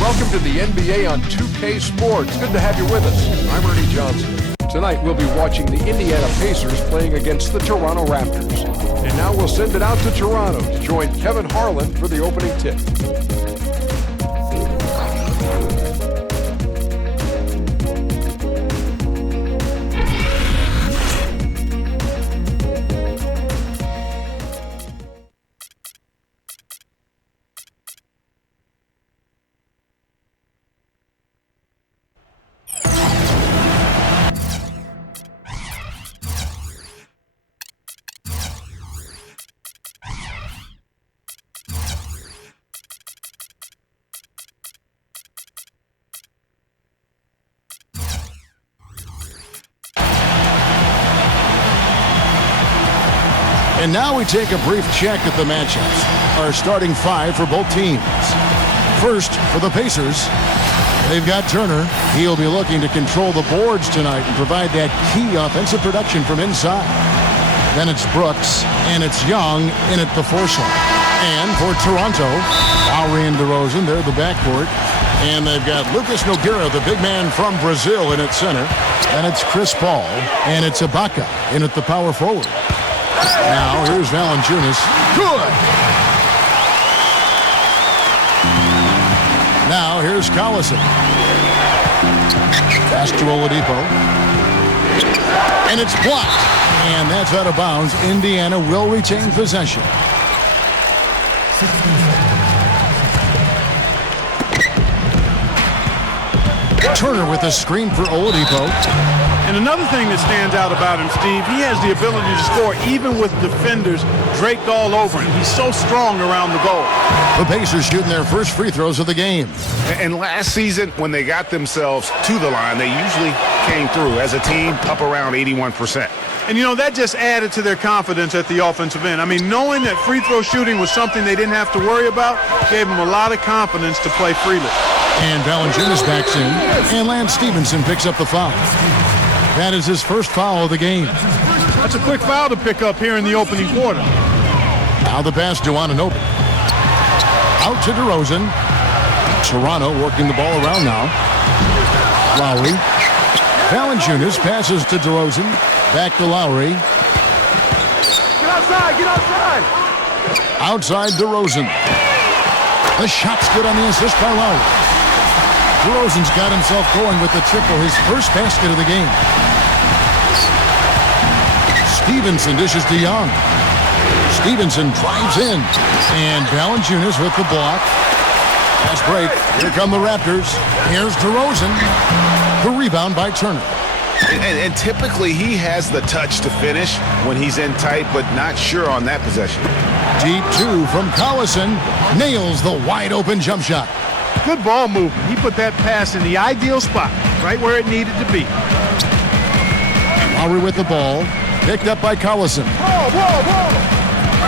Welcome to the NBA on 2K Sports. Good to have you with us. I'm Ernie Johnson. Tonight we'll be watching the Indiana Pacers playing against the Toronto Raptors. And now we'll send it out to Toronto to join Kevin Harlan for the opening tip. And now we take a brief check at the matchups. Our starting five for both teams. First, for the Pacers, they've got Turner. He'll be looking to control the boards tonight and provide that key offensive production from inside. Then it's Brooks, and it's Young in at the four slot. And for Toronto, Lowry and Derozan, they're the backcourt. And they've got Lucas Nogueira, the big man from Brazil, in at center. And it's Chris Paul, and it's Ibaka in at the power forward. Now, here's Valanciunas. Good! Now, here's Collison. Pass to Oladipo. And it's blocked. And that's out of bounds. Indiana will retain possession. Turner with a screen for Oladipo. And another thing that stands out about him, Steve, he has the ability to score even with defenders draped all over him. He's so strong around the goal. The Pacers shooting their first free throws of the game. And last season, when they got themselves to the line, they usually came through as a team up around 81%. And, you know, that just added to their confidence at the offensive end. I mean, knowing that free throw shooting was something they didn't have to worry about gave them a lot of confidence to play freely. And Valanciunas backs in, and Lance Stevenson picks up the foul. That is his first foul of the game. That's a quick foul to pick up here in the opening quarter. Now the pass to Anunoby. Out to Derozan. Toronto working the ball around now. Lowry. Valanciunas passes to Derozan. Back to Lowry. Get outside, get outside. Outside Derozan. The shot's good on the assist by Lowry. Derozan's got himself going with the triple, his first basket of the game. Stevenson dishes to Young. Stevenson drives in. And Valanciunas with the block. Fast break. Here come the Raptors. Here's Derozan. The rebound by Turner. And typically he has the touch to finish when he's in tight, but not sure on that possession. Deep two from Collison. Nails the wide open jump shot. Good ball movement. He put that pass in the ideal spot, right where it needed to be. Lowry with the ball. Picked up by Collison.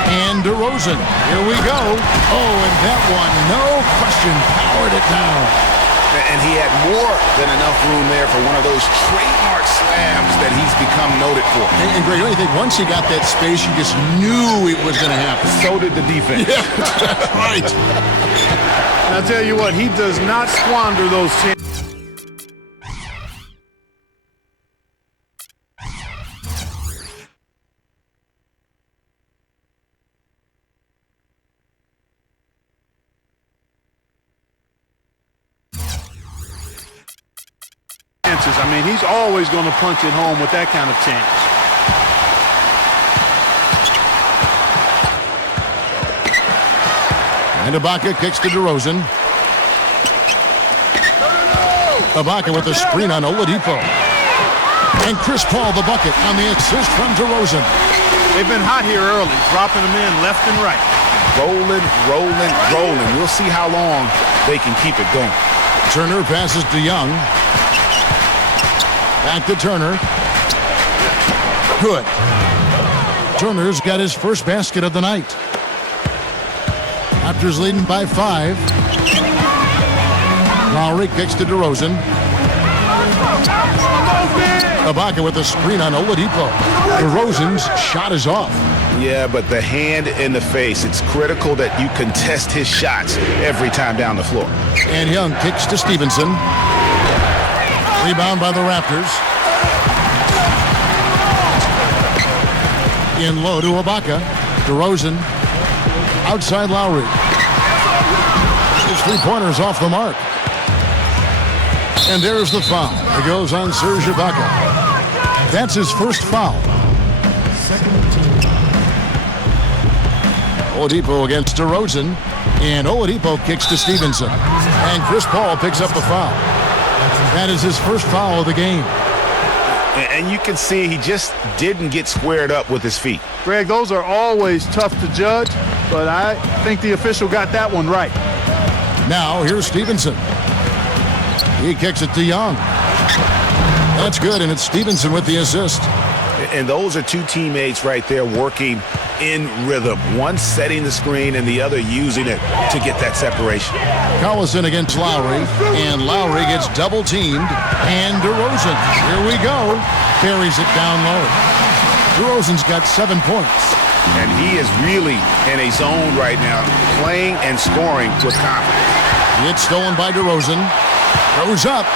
And Derozan. Here we go. Oh, and that one, no question, powered it down. And he had more than enough room there for one of those trademark slams that he's become noted for. And Greg, don't you think once he got that space, you just knew it was going to happen? So did the defense. Yeah, that's right. And I'll tell you what, he does not squander those chances. I mean, he's always going to punch it home with that kind of chance. And Ibaka kicks to Derozan. Ibaka with a screen on Oladipo. And Chris Paul the bucket on the assist from Derozan. They've been hot here early, dropping them in left and right. Rolling, rolling, rolling. We'll see how long they can keep it going. Turner passes to Young. Back to Turner. Good. Turner's got his first basket of the night. Raptors leading by 5. Lowry kicks to Derozan. Ibaka with a screen on Oladipo. Derozan's shot is off. Yeah, but the hand in the face, it's critical that you contest his shots every time down the floor. And Young kicks to Stevenson. Rebound by the Raptors. In low to Ibaka. Derozan. Outside Lowry. His three-pointers off the mark. And there's the foul. It goes on Serge Ibaka. That's his first foul. Oladipo against Derozan. And Oladipo kicks to Stevenson. And Chris Paul picks up the foul. That is his first foul of the game. And you can see he just didn't get squared up with his feet. Greg, those are always tough to judge, but I think the official got that one right. Now, here's Stevenson. He kicks it to Young. That's good, and it's Stevenson with the assist. And those are two teammates right there working in rhythm. One setting the screen and the other using it to get that separation. Collison against Lowry, and Lowry gets double-teamed, and Derozan, here we go, buries it down low. Derozan's got 7 points. And he is really in a zone right now, playing and scoring with confidence. It's stolen by Derozan. Goes up.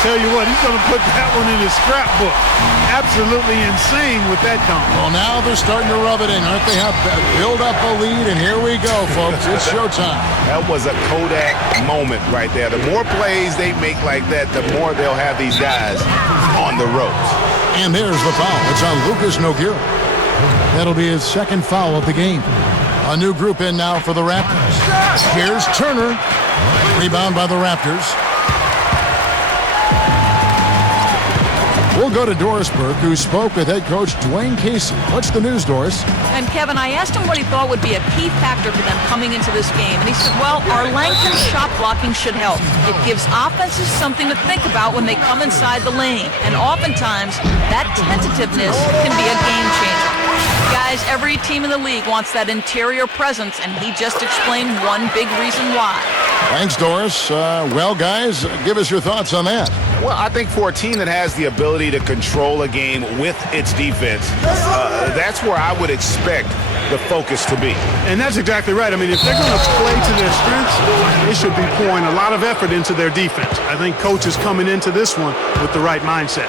Tell you what, he's going to put that one in his scrapbook. Absolutely insane with that dunk. Well, now they're starting to rub it in, aren't they? Have build up a lead, and here we go, folks. It's showtime. That was a Kodak moment right there. The more plays they make like that, the more they'll have these guys on the ropes. And there's the foul. It's on Lucas Nogueira. That'll be his second foul of the game. A new group in now for the Raptors. Here's Turner. Rebound by the Raptors. We'll go to Doris Burke, who spoke with head coach Dwayne Casey. What's the news, Doris? And Kevin, I asked him what he thought would be a key factor for them coming into this game. And he said, well, our length and shot blocking should help. It gives offenses something to think about when they come inside the lane. And oftentimes, that tentativeness can be a game changer. Guys, every team in the league wants that interior presence, and he just explained one big reason why. Thanks, Doris. Well, guys, give us your thoughts on that. Well, I think for a team that has the ability to control a game with its defense, that's where I would expect the focus to be. And that's exactly right. I mean, if they're going to play to their strengths, they should be pouring a lot of effort into their defense. I think coach is coming into this one with the right mindset.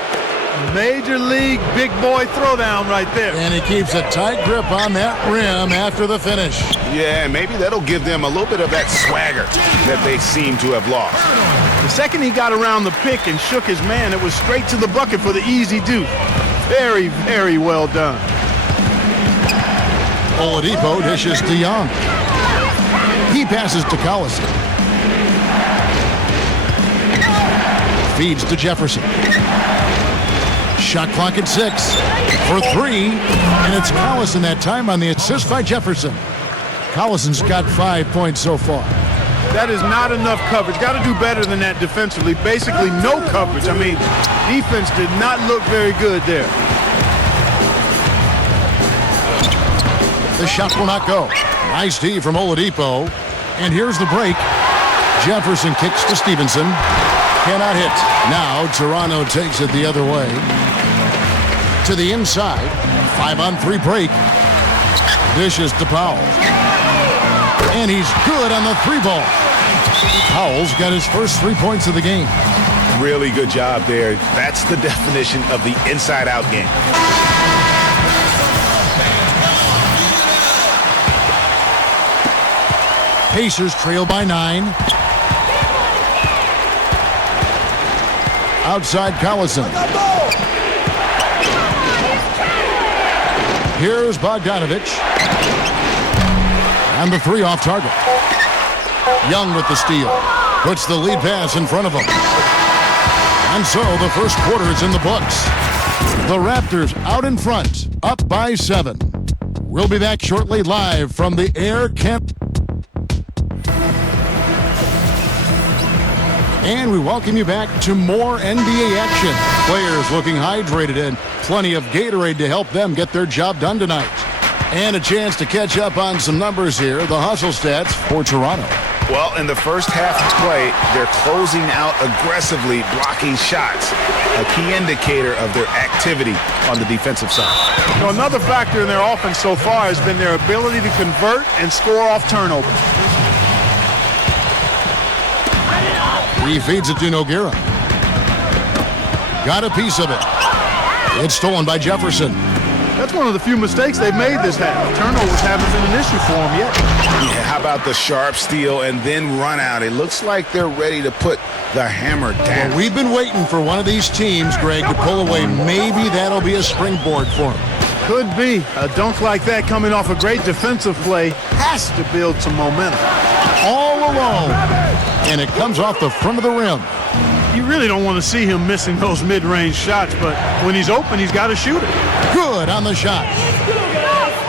Major league big boy throwdown right there. And he keeps a tight grip on that rim after the finish. Yeah, and maybe that'll give them a little bit of that swagger that they seem to have lost. The second he got around the pick and shook his man, it was straight to the bucket for the easy deuce. Very, very well done. Oladipo dishes to Young. He passes to Collison. Feeds to Jefferson. Shot clock at 6 for 3, and it's Collison that time on the assist by Jefferson. Collison's got 5 points so far. That is not enough coverage. Got to do better than that defensively. Basically no coverage. I mean, defense did not look very good there. The shot will not go. Nice D from Oladipo. And here's the break. Jefferson kicks to Stevenson. Cannot hit. Now Toronto takes it the other way. To the inside. 5-on-3 break. Dishes to Powell. And he's good on the 3-ball. Powell's got his first 3 points of the game. Really good job there. That's the definition of the inside-out game. Pacers trail by 9. Outside Collison. Here's Bogdanovich. And the 3 off target. Young with the steal. Puts the lead pass in front of him. And so the first quarter is in the books. The Raptors out in front, up by 7. We'll be back shortly live from the Air Camp. And we welcome you back to more NBA action. Players looking hydrated and plenty of Gatorade to help them get their job done tonight. And a chance to catch up on some numbers here. The hustle stats for Toronto. Well, in the first half of play, they're closing out aggressively, blocking shots, a key indicator of their activity on the defensive side. You know, another factor in their offense so far has been their ability to convert and score off turnovers. He feeds it to Nogueira. Got a piece of it. It's stolen by Jefferson. That's one of the few mistakes they've made this half. Turnovers haven't been an issue for them yet. Yeah, how about the sharp steal and then run out? It looks like they're ready to put the hammer down. Well, we've been waiting for one of these teams, Greg, to pull away. Maybe that'll be a springboard for them. Could be. A dunk like that coming off a great defensive play has to build some momentum. All alone. And it comes off the front of the rim. You really don't want to see him missing those mid-range shots, but when he's open, he's got to shoot it. Good on the shot.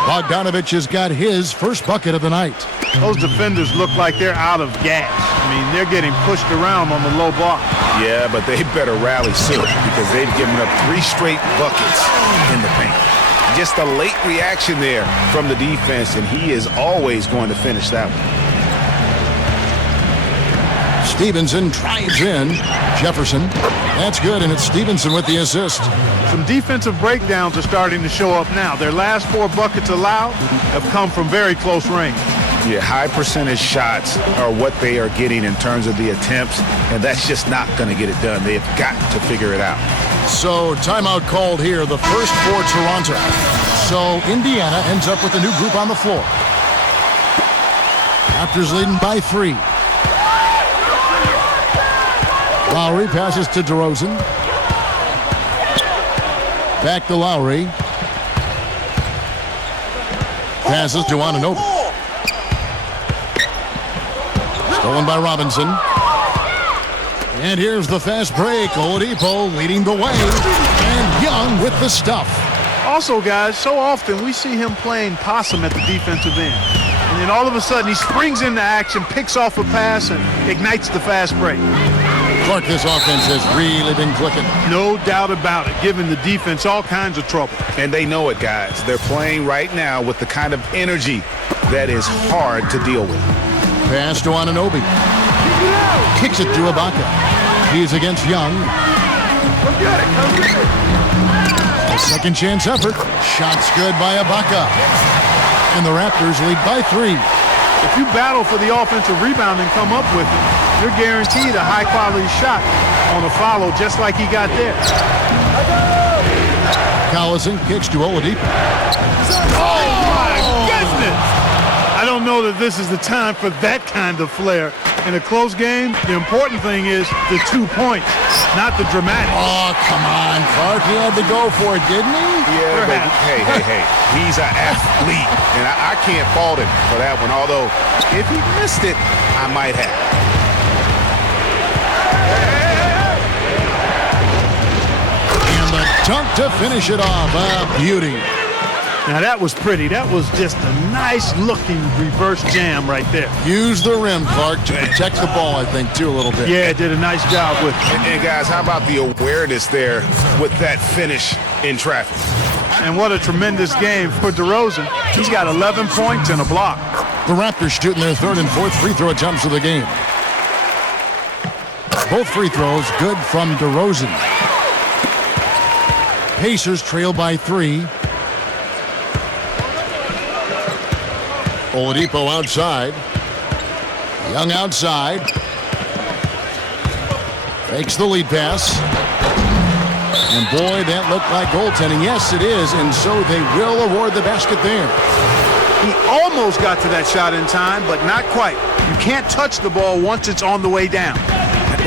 Bogdanovich has got his first bucket of the night. Those defenders look like they're out of gas. I mean, they're getting pushed around on the low block. Yeah, but they better rally soon because they've given up 3 straight buckets in the paint. Just a late reaction there from the defense, and he is always going to finish that one. Stevenson drives in. Jefferson. That's good, and it's Stevenson with the assist. Some defensive breakdowns are starting to show up now. Their last 4 buckets allowed have come from very close range. Yeah, high percentage shots are what they are getting in terms of the attempts, and that's just not going to get it done. They have got to figure it out. So timeout called here, the first for Toronto. So Indiana ends up with a new group on the floor. Raptors leading by 3. Lowry passes to Derozan. Back to Lowry. Passes to Anunoby. Stolen by Robinson. And here's the fast break. Oladipo leading the way. And Young with the stuff. Also, guys, so often we see him playing possum at the defensive end. And then all of a sudden he springs into action, picks off a pass, and ignites the fast break. Clark, this offense has really been clicking. No doubt about it, giving the defense all kinds of trouble. And they know it, guys. They're playing right now with the kind of energy that is hard to deal with. Pass to Anunoby. Kicks it to Ibaka. He's against Young. A second chance effort. Shots good by Ibaka. And the Raptors lead by 3. If you battle for the offensive rebound and come up with it, you're guaranteed a high-quality shot on a follow just like he got there. Collison kicks to Oladipo. Oh, my goodness! I don't know that this is the time for that kind of flair. In a close game, the important thing is the 2 points, not the dramatic. Oh, come on, Clark. He had to go for it, didn't he? Yeah, but hey. He's an athlete, and I can't fault him for that one. Although, if he missed it, I might have. And the dunk to finish it off. A beauty. Now that was pretty. That was just a nice-looking reverse jam right there. Use the rim, Clark, to protect the ball, I think, too, a little bit. Yeah, did a nice job with it. And guys, how about the awareness there with that finish in traffic? And what a tremendous game for Derozan. He's got 11 points and a block. The Raptors shooting their 3rd and 4th free throw attempts of the game. Both free throws good from Derozan. Pacers trail by 3. Oladipo outside. Young outside. Fakes the lead pass. And boy, that looked like goaltending. Yes, it is. And so they will award the basket there. He almost got to that shot in time, but not quite. You can't touch the ball once it's on the way down.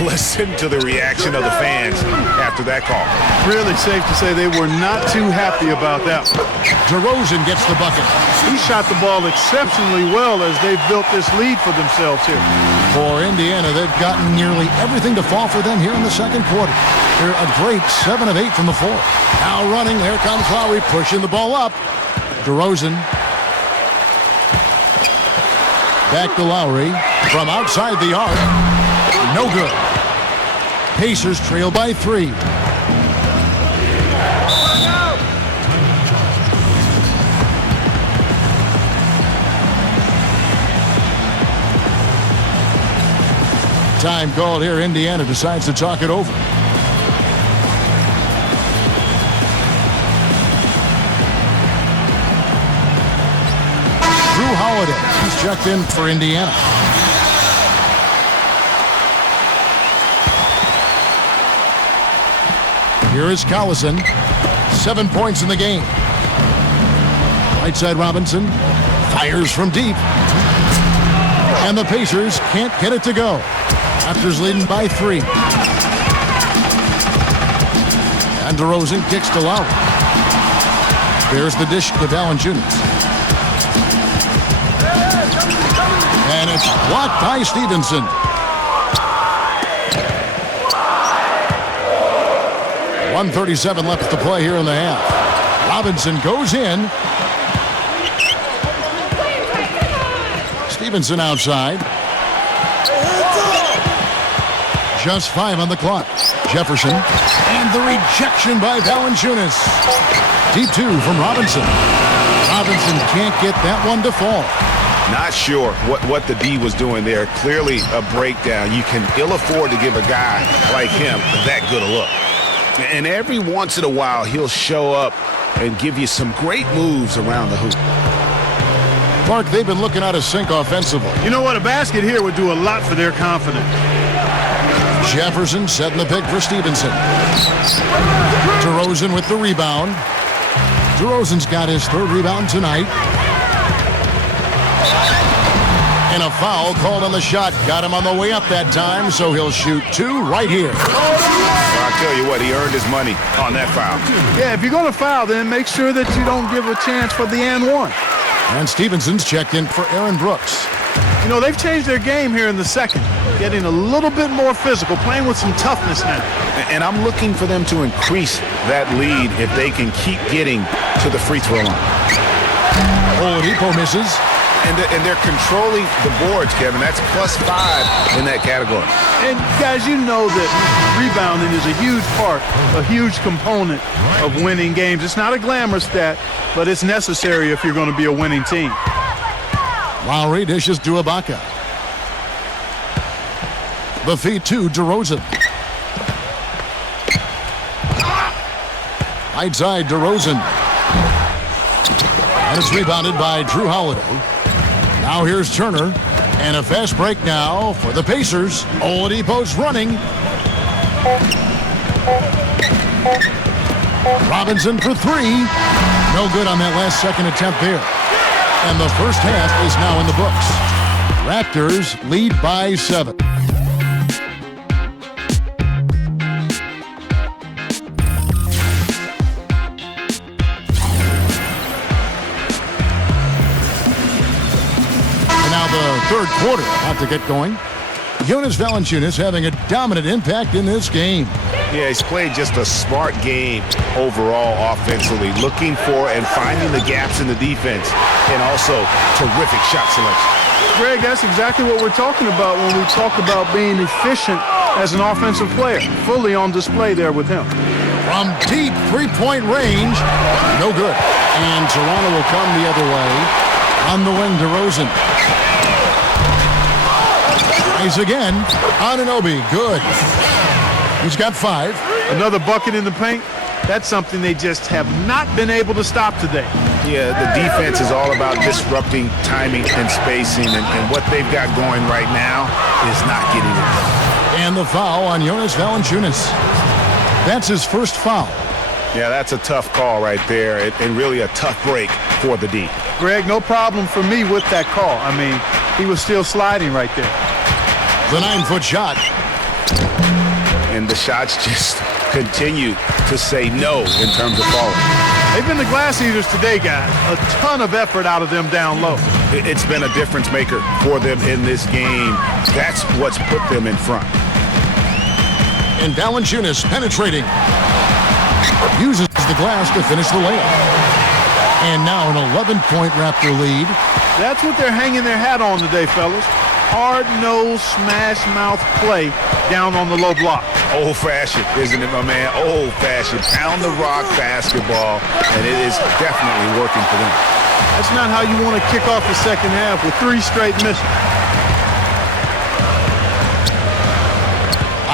Listen to the reaction of the fans after that call. Really safe to say they were not too happy about that. Derozan gets the bucket. He shot the ball exceptionally well as they've built this lead for themselves here. For Indiana, they've gotten nearly everything to fall for them here in the second quarter. They're a great 7 of 8 from the floor. Now running, there comes Lowry pushing the ball up. Derozan. Back to Lowry from outside the arc. No good. Pacers trail by 3. Time called here. Indiana decides to talk it over. Drew Holiday. He's checked in for Indiana. Here is Collison. 7 points in the game. Right side Robinson. Fires from deep. And the Pacers can't get it to go. Raptors leading by 3. And Derozan kicks to Lowry. There's the dish to Valanciunas. And it's blocked by Stevenson. .137 left to play here in the half. Robinson goes in. Stevenson outside. Just 5 on the clock. Jefferson. And the rejection by Valanciunas. Deep 2 from Robinson. Robinson can't get that one to fall. Not sure what the D was doing there. Clearly a breakdown. You can ill afford to give a guy like him that good a look. And every once in a while, he'll show up and give you some great moves around the hoop. Mark, they've been looking out of sync offensively. You know what? A basket here would do a lot for their confidence. Jefferson setting the pick for Stevenson. Derozan with the rebound. Derozan's got his 3rd rebound tonight. And a foul called on the shot. Got him on the way up that time, so he'll shoot 2 right here. Well, I'll tell you what, he earned his money on that foul. Yeah, if you're going to foul, then make sure that you don't give a chance for the and one. And Stevenson's checked in for Aaron Brooks. You know, they've changed their game here in the second, getting a little bit more physical, playing with some toughness now. And I'm looking for them to increase that lead if they can keep getting to the free throw line. Oladipo misses. And they're controlling the boards, Kevin. That's +5 in that category. And, guys, you know that rebounding is a huge part, a huge component of winning games. It's not a glamour stat, but it's necessary if you're going to be a winning team. Lowry dishes to Ibaka. The feed to DeRozan. Right side, DeRozan. And it's rebounded by Drew Holiday. Now here's Turner. And a fast break now for the Pacers. Oladipo's running. Robinson for 3. No good on that last second attempt there. And the first half is now in the books. Raptors lead by 7. The third quarter about to get going. Jonas Valanciunas having a dominant impact in this game. Yeah, he's played just a smart game overall offensively, looking for and finding the gaps in the defense, and also terrific shot selection. Greg, that's exactly what we're talking about when we talk about being efficient as an offensive player. Fully on display there with him. From deep 3-point range, no good. And Toronto will come the other way. On the wing, DeRozan. Tries again. Anunoby, good. He's got 5. Another bucket in the paint. That's something they just have not been able to stop today. Yeah, the defense is all about disrupting timing and spacing, and what they've got going right now is not getting it done. And the foul on Jonas Valanciunas. That's his first foul. Yeah, that's a tough call right there, and really a tough break for the D. Greg, no problem for me with that call. I mean, he was still sliding right there. The 9-foot shot. And the shots just continue to say no in terms of falling. They've been the glass eaters today, guys. A ton of effort out of them down low. It's been a difference maker for them in this game. That's what's put them in front. And Valanciunas penetrating. Uses the glass to finish the layup. And now an 11-point Raptor lead. That's what they're hanging their hat on today, fellas. Hard-nosed, smash-mouth play down on the low block. Old-fashioned, isn't it, my man? Old-fashioned, pound-the-rock basketball, and it is definitely working for them. That's not how you want to kick off the second half with 3 straight misses.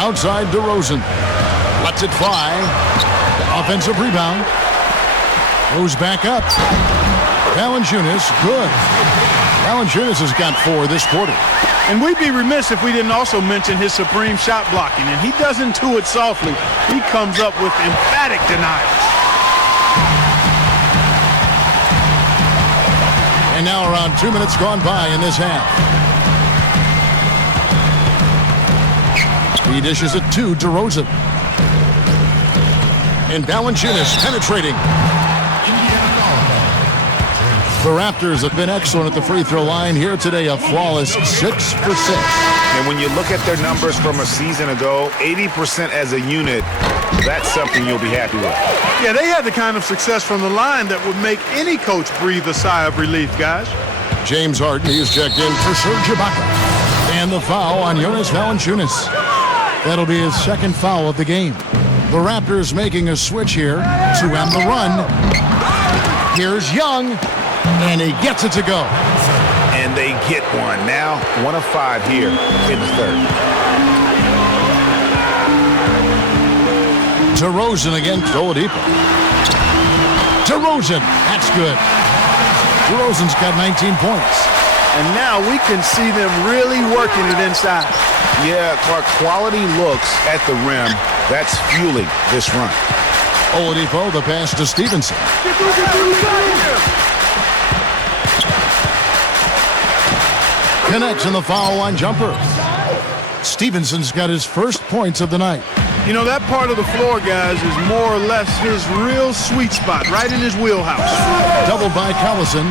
Outside Derozan. Lets it fly. Offensive rebound. Goes back up. Valanciunas, good. Valanciunas has got 4 this quarter. And we'd be remiss if we didn't also mention his supreme shot blocking. And he doesn't do it softly. He comes up with emphatic denials. And now around 2 minutes gone by in this half. He dishes it to Derozan. And Valanciunas penetrating. The Raptors have been excellent at the free throw line here today, a flawless 6 for 6. And when you look at their numbers from a season ago, 80% as a unit, that's something you'll be happy with. Yeah, they had the kind of success from the line that would make any coach breathe a sigh of relief, guys. James Harden, he's checked in for Serge Ibaka. And the foul on Jonas Valanciunas. That'll be his second foul of the game. The Raptors making a switch here to end the run. Here's Young, and he gets it to go. And they get one. Now 1 of 5 here in the third. Derozan against Oladipo. Derozan, that's good. Derozan's got 19 points. And now we can see them really working it inside. Yeah, Clark, quality looks at the rim. That's fueling this run. Oladipo, the pass to Stevenson. Connects in the foul line jumper. Stevenson's got his first points of the night. You know, that part of the floor, guys, is more or less his real sweet spot, right in his wheelhouse. Doubled by Collison.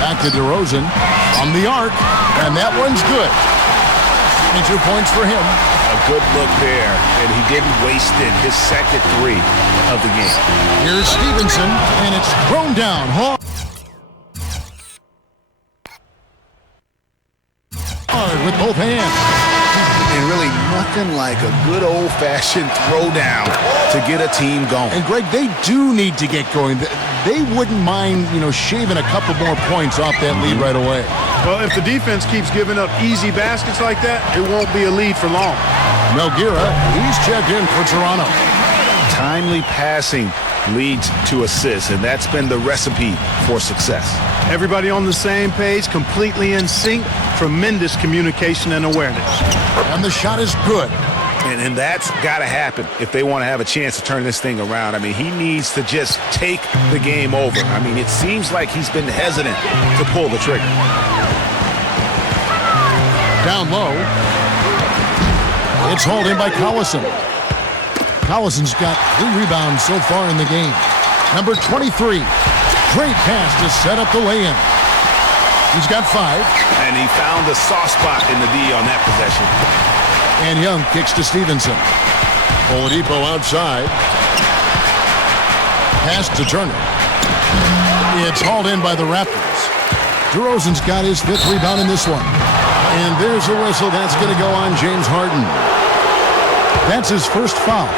Back to Derozan from the arc, and that one's good. 22 points for him. A good look there, and he didn't waste it. His second 3 of the game. Here's Stevenson, and it's thrown down hard with both hands. And really nothing like a good old-fashioned throwdown to get a team going. And Greg, they do need to get going. They wouldn't mind, shaving a couple more points off that lead right away. Well, if the defense keeps giving up easy baskets like that, it won't be a lead for long. Melgira, he's checked in for Toronto. Timely passing leads to assists, and that's been the recipe for success. Everybody on the same page, completely in sync, tremendous communication and awareness. And the shot is good. And that's got to happen if they want to have a chance to turn this thing around. I mean, he needs to just take the game over. I mean, it seems like he's been hesitant to pull the trigger. Down low. It's hauled in by Collison. Collison's got 3 rebounds so far in the game. Number 23. Great pass to set up the lay-in. He's got 5. And he found the soft spot in the D on that possession. And Young kicks to Stevenson. Oladipo outside. Pass to Turner. It's hauled in by the Raptors. Derozan's got his 5th rebound in this one. And there's a whistle. That's going to go on James Harden. That's his first foul.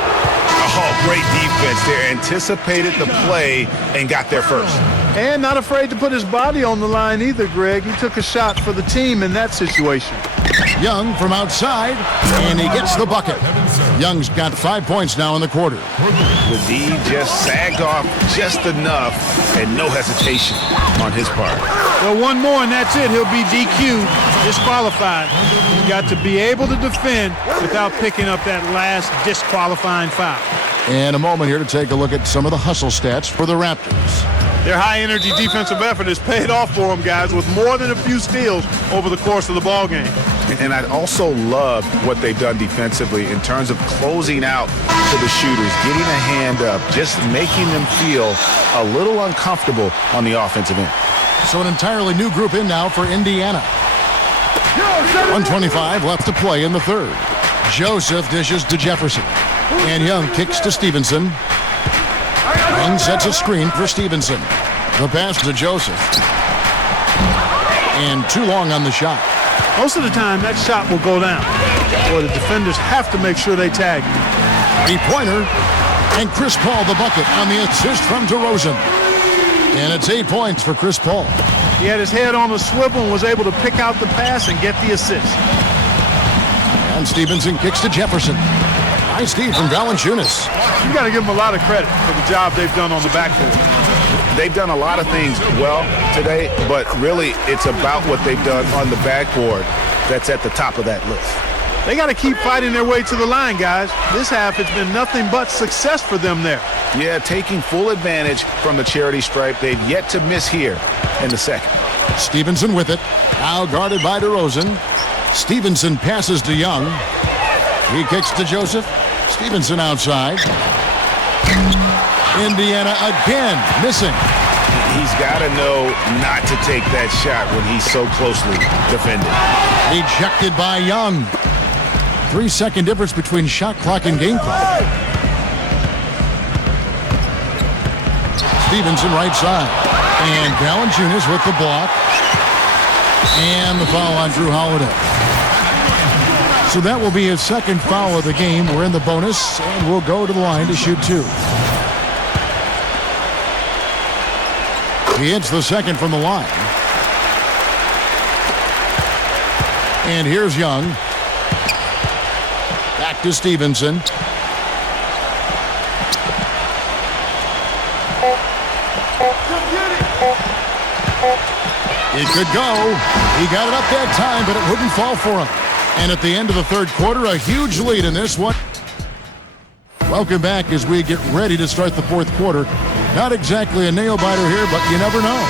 Oh, great defense there. Anticipated the play and got there first. And not afraid to put his body on the line either, Greg. He took a shot for the team in that situation. Young from outside, and he gets the bucket. Young's got 5 points now in the quarter. The D just sagged off just enough, and no hesitation on his part. Well, one more, and that's it. He'll be DQ'd, disqualified. He's got to be able to defend without picking up that last disqualifying foul. And a moment here to take a look at some of the hustle stats for the Raptors. Their high-energy defensive effort has paid off for them, guys, with more than a few steals over the course of the ballgame. And I also love what they've done defensively in terms of closing out to the shooters, getting a hand up, just making them feel a little uncomfortable on the offensive end. So an entirely new group in now for Indiana. 1:25 left to play in the third. Joseph dishes to Jefferson. And Young kicks to Stevenson. Young sets a screen for Stevenson. The pass to Joseph. And too long on the shot. Most of the time, that shot will go down. Or the defenders have to make sure they tag him. 3-pointer. And Chris Paul the bucket on the assist from Derozan. And it's 8 points for Chris Paul. He had his head on a swivel and was able to pick out the pass and get the assist. And Stevenson kicks to Jefferson. Nice D from Valanciunas. You got to give them a lot of credit for the job they've done on the backboard. They've done a lot of things well today, but really it's about what they've done on the backboard that's at the top of that list. They got to keep fighting their way to the line, guys. This half has been nothing but success for them there. Yeah, taking full advantage from the charity stripe. They've yet to miss here in the second. Stevenson with it. Now guarded by Derozan. Stevenson passes to Young. He kicks to Joseph. Stevenson outside. Indiana again missing. He's got to know not to take that shot when he's so closely defended. Ejected by Young. 3-second difference between shot clock and game clock. Stevenson right side. And Valanciunas with the block. And the foul on Drew Holiday. So that will be his second foul of the game. We're in the bonus, and we'll go to the line to shoot 2. He hits the second from the line. And here's Young. Back to Stevenson. It could go. He got it up that time, but it wouldn't fall for him. And at the end of the third quarter, a huge lead in this one. Welcome back as we get ready to start the fourth quarter. Not exactly a nail-biter here, but you never know.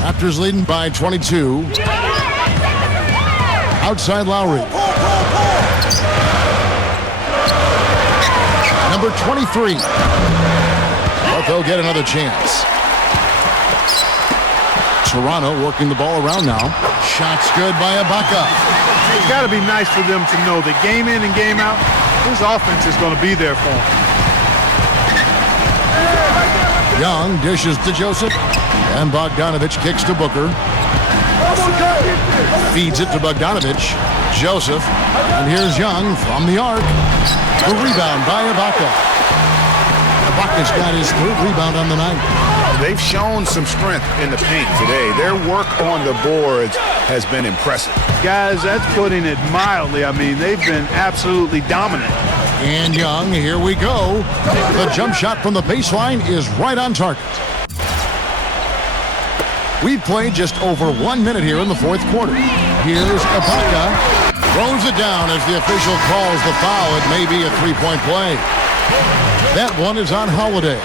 Raptors leading by 22. Outside Lowry. Number 23. But they'll get another chance. Toronto working the ball around now. Shots good by Ibaka. It's got to be nice for them to know that game in and game out, his offense is going to be there for him. Young dishes to Joseph. And Bogdanovich kicks to Booker. Feeds it to Bogdanovich. Joseph. And here's Young from the arc. The rebound by Ibaka. Ibaka's got his third rebound on the night. They've shown some strength in the paint today. Their work on the boards has been impressive. Guys, that's putting it mildly. I mean, they've been absolutely dominant. And Young, here we go. The jump shot from the baseline is right on target. We've played just over 1 minute here in the fourth quarter. Here's Ibaka. Throws it down as the official calls the foul. It may be a three-point play. That one is on Holiday.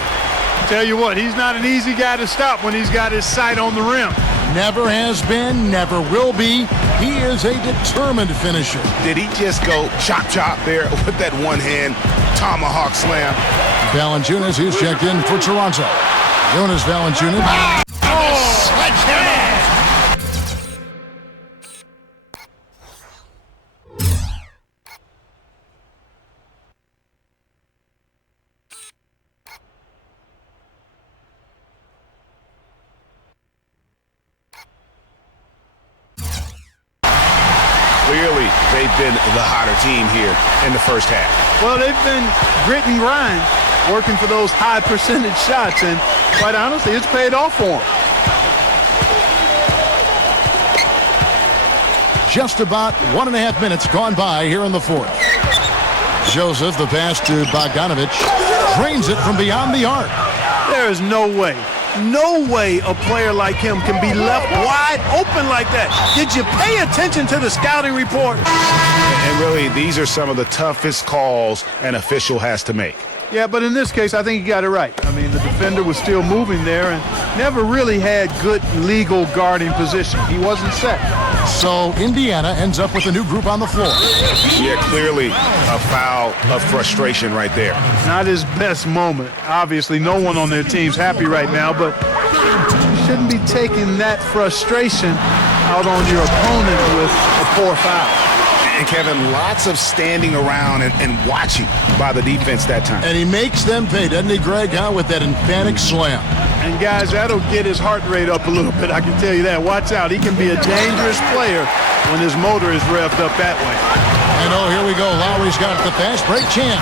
Tell you what, he's not an easy guy to stop when he's got his sight on the rim. Never has been, never will be. He is a determined finisher. Did he just go chop there with that one-hand tomahawk slam? Valanciunas, who's checked in for Toronto. Jonas Valanciunas. Clearly, they've been the hotter team here in the first half. Well, they've been grit and grind, working for those high percentage shots, and quite honestly, it's paid off for them. Just about 1.5 minutes gone by here in the fourth. Joseph, the pass to Bogdanovich, drains it from beyond the arc. There is no way a player like him can be left wide open like that. Did you pay attention to the scouting report? And really, these are some of the toughest calls an official has to make. Yeah, but in this case, I think he got it right. I mean, the defender was still moving there and never really had good legal guarding position. He wasn't set. So Indiana ends up with a new group on the floor. Yeah, clearly a foul of frustration right there. Not his best moment. Obviously, no one on their team's happy right now, but you shouldn't be taking that frustration out on your opponent with a poor foul. And Kevin, lots of standing around and watching by the defense that time. And he makes them pay, doesn't he, Greg, with that emphatic slam. And guys, that'll get his heart rate up a little bit, I can tell you that. Watch out, he can be a dangerous player when his motor is revved up that way. And here we go, Lowry's got the fast break chance,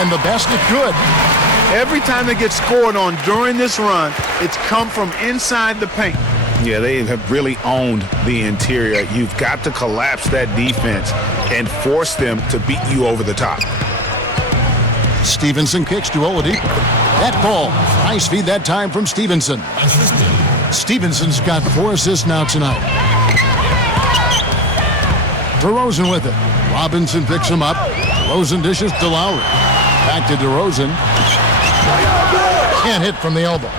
and the basket good. Every time they get scored on during this run, it's come from inside the paint. Yeah, they have really owned the interior. You've got to collapse that defense and force them to beat you over the top. Stevenson kicks to Oladipo. That ball. Nice feed that time from Stevenson. Stevenson's got 4 assists now tonight. Derozan with it. Robinson picks him up. Derozan dishes to Lowry. Back to Derozan. Can't hit from the elbow.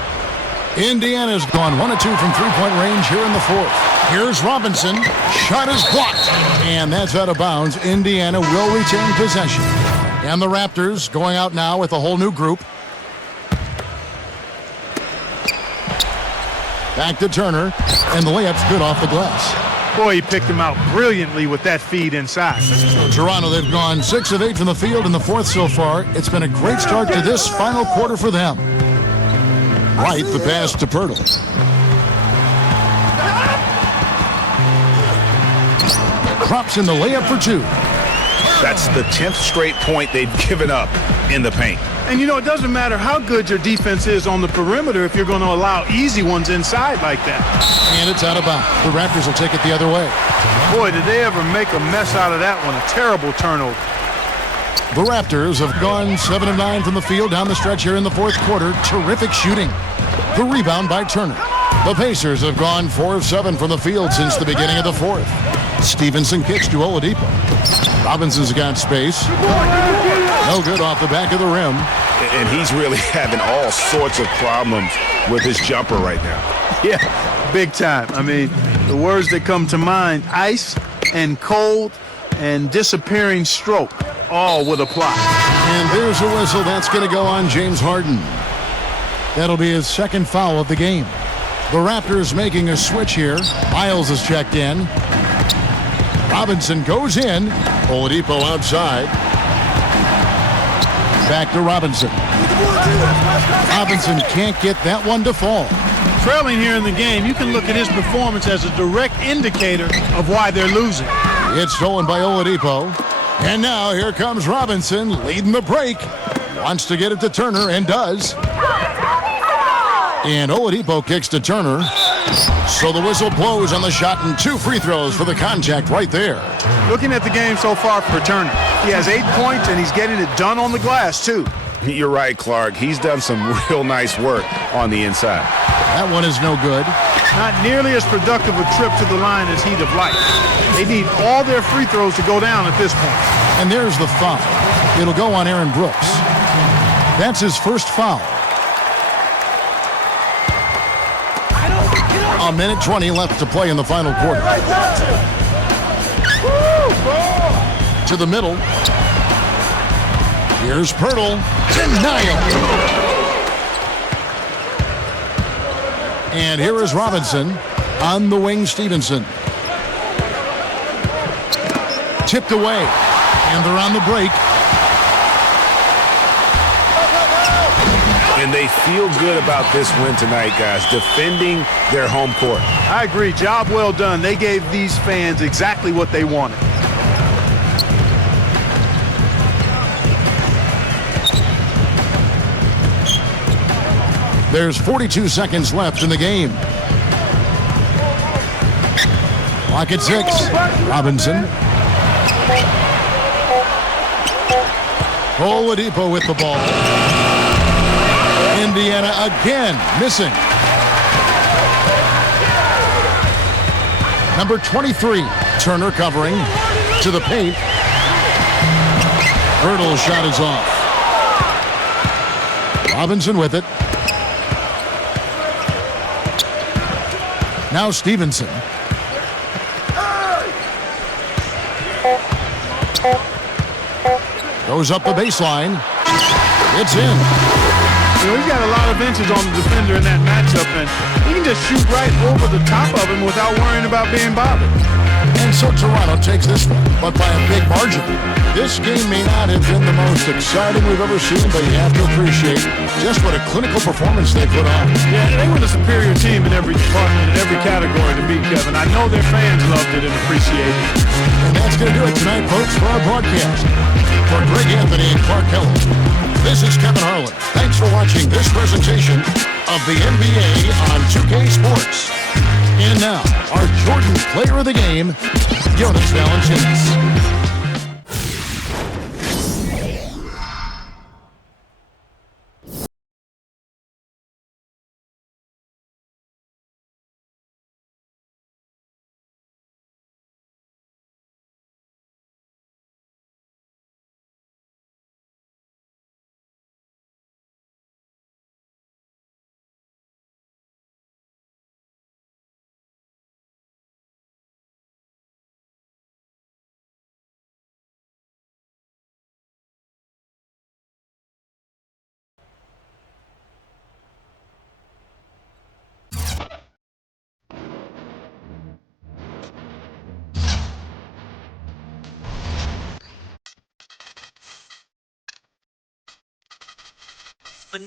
Indiana's gone 1 of 2 from three-point range here in the fourth. Here's Robinson. Shot is blocked. And that's out of bounds. Indiana will retain possession. And the Raptors going out now with a whole new group. Back to Turner. And the layup's good off the glass. Boy, he picked him out brilliantly with that feed inside. Toronto, they've gone 6 of 8 from the field in the fourth so far. It's been a great start to this final quarter for them. Right, the pass to Perdido. Drops in the layup for 2. That's the 10th straight point they've given up in the paint. And, you know, it doesn't matter how good your defense is on the perimeter if you're going to allow easy ones inside like that. And it's out of bounds. The Raptors will take it the other way. Boy, did they ever make a mess out of that one. A terrible turnover. The Raptors have gone 7 of 9 from the field down the stretch here in the fourth quarter. Terrific shooting. The rebound by Turner. The Pacers have gone 4 of 7 from the field since the beginning of the fourth. Stevenson kicks to Oladipo. Robinson's got space. No good off the back of the rim. And he's really having all sorts of problems with his jumper right now. Yeah, big time. I mean, the words that come to mind, ice and cold and disappearing stroke, all would apply. And there's a whistle. That's going to go on James Harden. That'll be his second foul of the game. The Raptors making a switch here. Miles is checked in. Robinson goes in. Oladipo outside. Back to Robinson. Robinson can't get that one to fall. Trailing here in the game, you can look at his performance as a direct indicator of why they're losing. It's stolen by Oladipo. And now here comes Robinson leading the break. Wants to get it to Turner and does. And Oladipo kicks to Turner. So the whistle blows on the shot and 2 free throws for the contact right there. Looking at the game so far for Turner, he has 8 points and he's getting it done on the glass too. You're right, Clark. He's done some real nice work on the inside. That one is no good. Not nearly as productive a trip to the line as he'd have liked. They need all their free throws to go down at this point. And there's the foul. It'll go on Aaron Brooks. That's his first foul. A minute 20 left to play in the final quarter. To the middle. Here's Perdido. Denial. And here is Robinson. On the wing, Stevenson. Tipped away. And they're on the break. And they feel good about this win tonight, guys, defending their home court. I agree. Job well done. They gave these fans exactly what they wanted. There's 42 seconds left in the game. Clock at 6. Robinson. Oladipo with the ball. Indiana again missing. Number 23, Turner covering to the paint. Hurdle's shot is off. Robinson with it. Now Stevenson. Goes up the baseline. It's in. You know, he's got a lot of inches on the defender in that matchup, and he can just shoot right over the top of him without worrying about being bothered. And so Toronto takes this one, but by a big margin. This game may not have been the most exciting we've ever seen, but you have to appreciate just what a clinical performance they put on. Yeah, they were the superior team in every department, in every category to beat, Kevin. I know their fans loved it and appreciated it. And that's going to do it tonight, folks, for our broadcast. For Greg Anthony and Clark Keller, this is Kevin Harlan. Thanks for watching this presentation of the NBA on 2K Sports. our Jordan Player of the Game, Jonas Valanciunas. Phấn